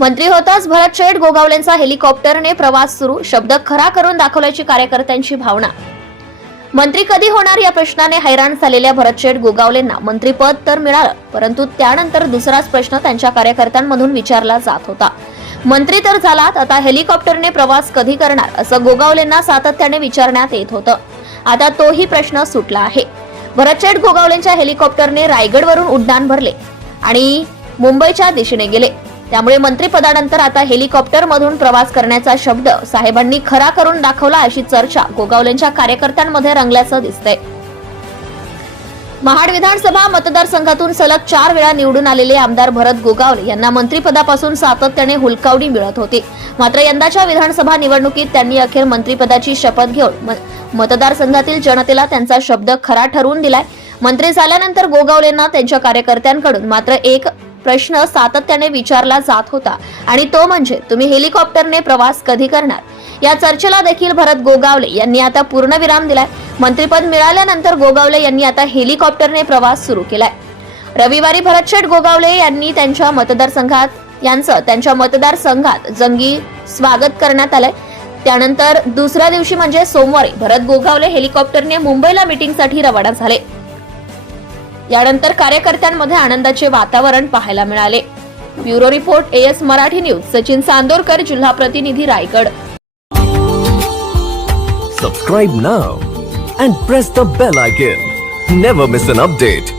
मंत्री होताच भरत शेठ गोगावलेंचा हेलिकॉप्टरने प्रवास सुरू शब्द खरा करून दाखवल्याची कार्यकर्त्यांची भावना. मंत्री कधी होणार या प्रश्नाने हैराण झालेल्या भरतशेठ गोगावलेंना मंत्रीपद तर मिळालं परंतु त्यानंतर दुसराच प्रश्न त्यांच्या कार्यकर्त्यांमधून विचारला जात होता. मंत्री तर झालात आता हेलिकॉप्टरने प्रवास कधी करणार असं गोगावलेंना सातत्याने विचारण्यात येत होतं. आता तोही प्रश्न सुटला आहे. भरतशेठ गोगावलेंच्या हेलिकॉप्टरने रायगडवरून उड्डाण भरले आणि मुंबईच्या दिशेने गेले. त्यामुळे मंत्रिपदानंतर आता हेलिकॉप्टर मधून प्रवास करण्याचा शब्द साहेबांनी खरा करून दाखवला अशी चर्चा गोगावलेंच्या कार्यकर्त्यांमध्ये रंगल्याचं दिसतंय. महाड विधानसभा मतदारसंघातून सलग चार वेळा निवडून आलेले आमदार भरत गोगावले यांना मंत्रिपदापासून सातत्याने हुलकावणी मिळत होती. मात्र यंदाच्या विधानसभा निवडणुकीत त्यांनी अखेर मंत्रिपदाची शपथ घेऊन मतदारसंघातील जनतेला त्यांचा शब्द खरा ठरवून दिलाय. मंत्री झाल्यानंतर गोगावलेंना त्यांच्या कार्यकर्त्यांकडून मात्र एक प्रश्न सातत्याने विचारला जात होता. आणि तो म्हणजे तुम्ही हेलिकॉप्टरने प्रवास कधी करणार? या चर्चेला देखील भरत गोगावले यांनी आता पूर्णविराम दिलाय. मंत्रिपद मिळाल्यानंतर गोगावले यांनी आता हेलिकॉप्टरने प्रवास सुरू केलाय. रविवारी भरतशेठ गोगावले यांनी त्यांच्या मतदारसंघात यांचं त्यांच्या मतदारसंघात जंगी स्वागत करण्यात आलंय. त्यानंतर दुसऱ्या दिवशी म्हणजे सोमवारी भरत गोगावले हेलिकॉप्टरने मुंबईला मीटिंगसाठी रवाना झाले. यानंतर कार्यकर्त्यांमध्ये आनंदाचे वातावरण पाहायला मिळाले. Bureau report AS Marathi news Sachin Chandorkar जिल्हा प्रतिनिधी Raigad. Subscribe now and press the bell icon never miss an update